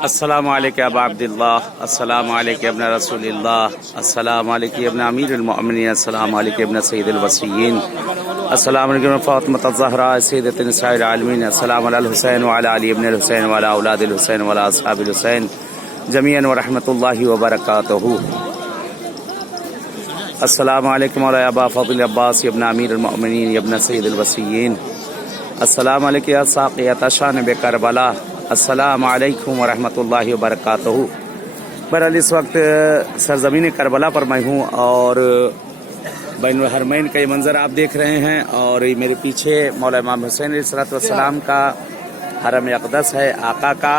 अस्सलामु अलैकुम अबा अब्दुल्लाह, अस्सलामु अलैकुम इब्न रसूलिल्लाह, अस्सलामु अलैकुम इब्न अमीरुल मोमिनीन, अस्सलामु अलैकुम इब्न सय्यिदुल वसीय्यीन, अस्सलामु अलैकुम फ़ातिमा अज़-ज़हरा सय्यदतुन निसाइल आलमीन, अस्सलामु अलल हुसैन व अला अली इब्न हुसैन व अला औलादिल हुसैन व अला अस्हाबिल हुसैन जमीअन व रहमतुल्लाहि व बरकातुहू। अस्सलामु अलैकुम या अबा फ़ज़ल अब्बास इब्न अमीरुल मोमिनीन इब्न सय्यिदुल वसीय्यीन, अस्सलामु अलैकुम या साक़ियत शान करबला, अस्सलामु अलैकुम व रहमतुल्लाहि व बरकातुहू। बहरहाल इस वक्त सरज़मीन करबला पर मैं हूँ और बैनुल हरमैन का ये मंज़र आप देख रहे हैं और ये मेरे पीछे मौला इमाम हुसैन अलैहिस्सलातु वस्सलाम का हरम अक़दस है, आका का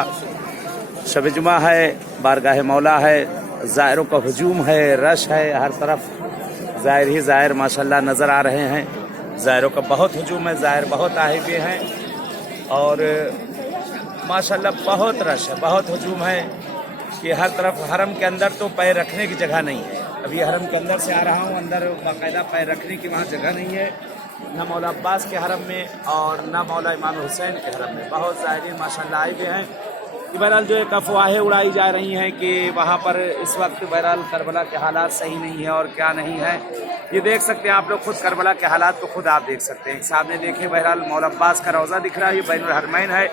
शब जुमा है, बारगाह मौला है, ज़ायरों का हुजूम है, रश है, हर तरफ ज़ाहिर ही ज़ाहिर माशाल्लाह नज़र आ रहे हैं। ज़ायरों का बहुत हुजूम है, ज़ाहिर बहुत आए हुए हैं और माशाल्लाह बहुत रश है, बहुत हुजूम है कि हर तरफ हरम के अंदर तो पैर रखने की जगह नहीं है। अभी हरम के अंदर से आ रहा हूँ, अंदर बाकायदा पैर रखने की वहाँ जगह नहीं है, न मौला अब्बास के हरम में और न मौला इमाम हुसैन के हरम में। बहुत ज़ाहिरीन माशाल्लाह आए हुए हैं। बहरहाल जो एक अफवाहें उड़ाई जा रही हैं कि वहाँ पर इस वक्त बहरहाल करबला के हालात सही नहीं है और क्या नहीं है, ये देख सकते हैं आप लोग खुद, करबला के हालात को खुद आप देख सकते हैं। सामने देखें बहरहाल मौला अब्बास का रोज़ा दिख रहा है, ये बैनुल हरमैन है,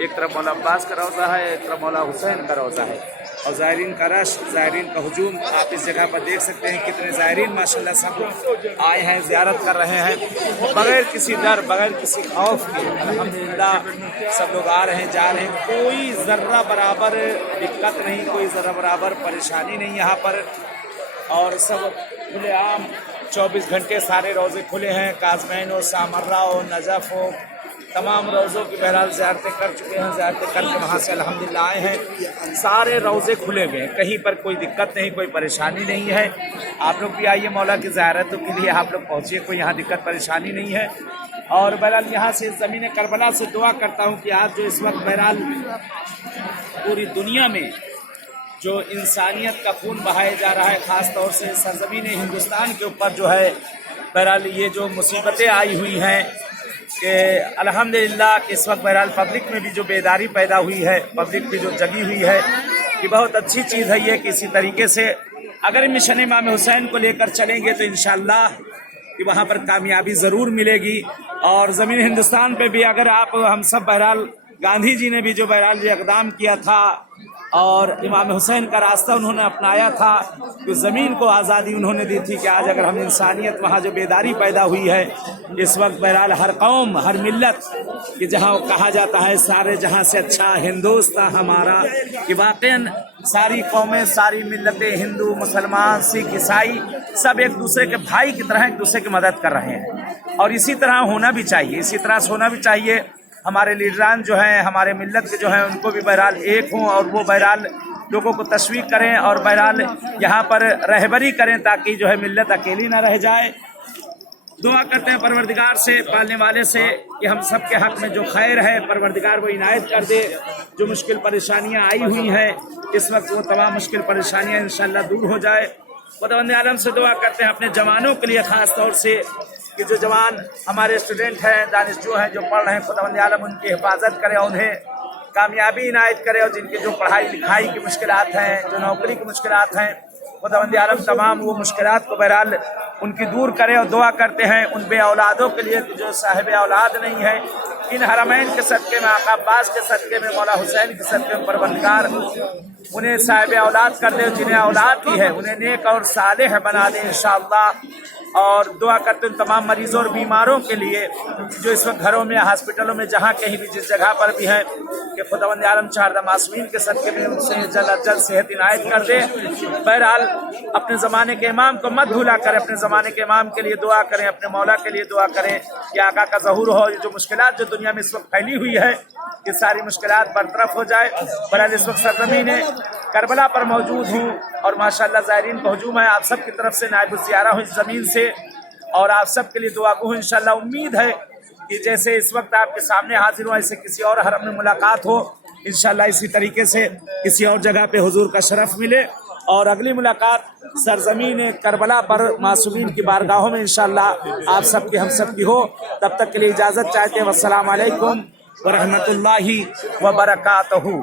एक तरफ मौला अब्बास का रोज़ा है, एक तरफ मौला हुसैन का रोज़ा है और ज़ायरीन का रश, ज़ायरीन का हुजूम आप इस जगह पर देख सकते हैं। कितने ज़ायरीन माशाल्लाह सब आए हैं, ज़ियारत कर रहे हैं बगैर किसी डर, बगैर किसी खौफ के। अल्हम्दुलिल्लाह सब लोग आ रहे हैं, जा रहे हैं, कोई ज़र्रा बराबर दिक्कत नहीं, कोई ज़र्रा बराबर परेशानी नहीं यहाँ पर और सब खुलेआम 24 घंटे सारे रोज़े खुले हैं। काज़मैन हो, सामर्रा हो, नजफ़ हो, तमाम रोज़ों की बहरहाल ज़ियारतें कर चुके हैं, ज़ियारतें करके वहाँ से अल्हम्दुलिल्लाह आए हैं। सारे रोज़े खुले हुए हैं, कहीं पर कोई दिक्कत नहीं, कोई परेशानी नहीं है। आप लोग भी आइए मौला की ज़ियारतों के लिए, आप लोग पहुँचिए, कोई यहाँ दिक्कत परेशानी नहीं है। और बहरहाल यहाँ से ज़मीन करबला से दुआ करता हूँ कि आज जो इस वक्त बहरहाल पूरी दुनिया में जो इंसानियत का खून बहाया जा रहा है, ख़ास तौर से सरज़मीन हिंदुस्तान के ऊपर जो है बहरहाल ये जो मुसीबतें आई हुई हैं कि अल्हम्दुलिल्लाह कि इस वक्त बहरहाल पब्लिक में भी जो बेदारी पैदा हुई है, पब्लिक भी जो जगी हुई है, कि बहुत अच्छी चीज़ है ये कि इसी तरीके से अगर मिशन इमाम हुसैन को लेकर चलेंगे तो इंशाअल्लाह कि वहाँ पर कामयाबी ज़रूर मिलेगी। और ज़मीन हिंदुस्तान पे भी अगर आप हम सब बहरहाल गांधी जी ने भी जो बहरहाल ये इक़दाम किया था और इमाम हुसैन का रास्ता उन्होंने अपनाया था, तो ज़मीन को आज़ादी उन्होंने दी थी कि आज अगर हम इंसानियत वहाँ जो बेदारी पैदा हुई है इस वक्त बहरहाल हर कौम, हर मिल्लत कि जहाँ कहा जाता है सारे जहाँ से अच्छा हिंदुस्तान हमारा, कि वाक़ई सारी कौमें, सारी मिल्लतें, हिंदू, मुसलमान, सिख, ईसाई सब एक दूसरे के भाई की तरह एक दूसरे की मदद कर रहे हैं और इसी तरह होना भी चाहिए, इसी तरह से होना भी चाहिए। हमारे लीडरान जो हैं, हमारे मिल्लत के जो हैं, उनको भी बहरहाल एक हों और वो बहरहाल लोगों को तशवीक करें और बहरहाल यहाँ पर रहबरी करें ताकि जो है मिल्लत अकेली ना रह जाए। दुआ करते हैं परवरदिगार से, पालने वाले से, कि हम सब के हक़ में जो खैर है परवरदिगार वो इनायत कर दे। जो मुश्किल परेशानियाँ आई हुई हैं इस वक्त वो तमाम मुश्किल परेशानियाँ इंशाअल्लाह दूर हो जाए। खुदावंद आलम से दुआ करते हैं अपने जवानों के लिए, ख़ास तौर से कि जो जवान हमारे स्टूडेंट हैं, दानिशजू हैं, जो पढ़ रहे हैं, खुदावंद आलम उनकी हिफाजत करे, उन्हें कामयाबी इनायत करे और जिनके जो पढ़ाई लिखाई की मुश्किलात हैं, जो नौकरी की मुश्किलात हैं, खुदावंद आलम तमाम वो मुश्किलात को बहरहाल उनकी दूर करे। और दुआ करते हैं उन बे औलादों के लिए जो साहिब औलाद नहीं है, इन हरमैन के सदक़े में, आका अब्बास के सदक़े में, मौला हुसैन के सदक़े में परवरदिगार उन्हें साहिब औलाद कर दे, जिन्हें औलाद की है उन्हें नेक और सालेह बना दे इंशाअल्लाह। और दुआ करते हैं तमाम मरीजों और बीमारों के लिए जो इस वक्त घरों में, हॉस्पिटलों में, जहाँ कहीं भी जिस जगह पर भी हैं, कि खुदावंद आलम चारदा मासूमीन के सदक़े में उनसे जल्द अज जल्द सेहत इनायत कर दे। बहरहाल अपने ज़माने के इमाम को मत भूला करें, अपने ज़माने के इमाम के लिए दुआ करें, अपने मौला के लिए दुआ करें कि आका का ज़हूर हो। ये जो मुश्किलात जो दुनिया में इस वक्त फैली हुई है ये सारी मुश्किलात बरतरफ हो जाए। बहरहाल इस वक्त सरज़मीन करबला पर मौजूद हूँ और माशाअल्लाह ज़ायरीन का हुजूम है, आप सब की तरफ से नायब ज़ियारा हूँ इस ज़मीन से और आप सब के लिए दुआ गो हूँ। इंशाअल्लाह उम्मीद है कि जैसे इस वक्त आपके सामने हाजिर हुआ ऐसे किसी और हरम में मुलाकात हो, इंशाअल्लाह इसी तरीके से किसी और जगह पे हुजूर का शरफ मिले और अगली मुलाकात सरजमीन करबला पर मासूमीन की बारगाहों में इंशाअल्लाह आप सबकी हम सब की हो। तब तक के लिए इजाज़त चाहते हैं। वस्सलाम अलैकुम व रहमतुल्लाहि व बरकातहू।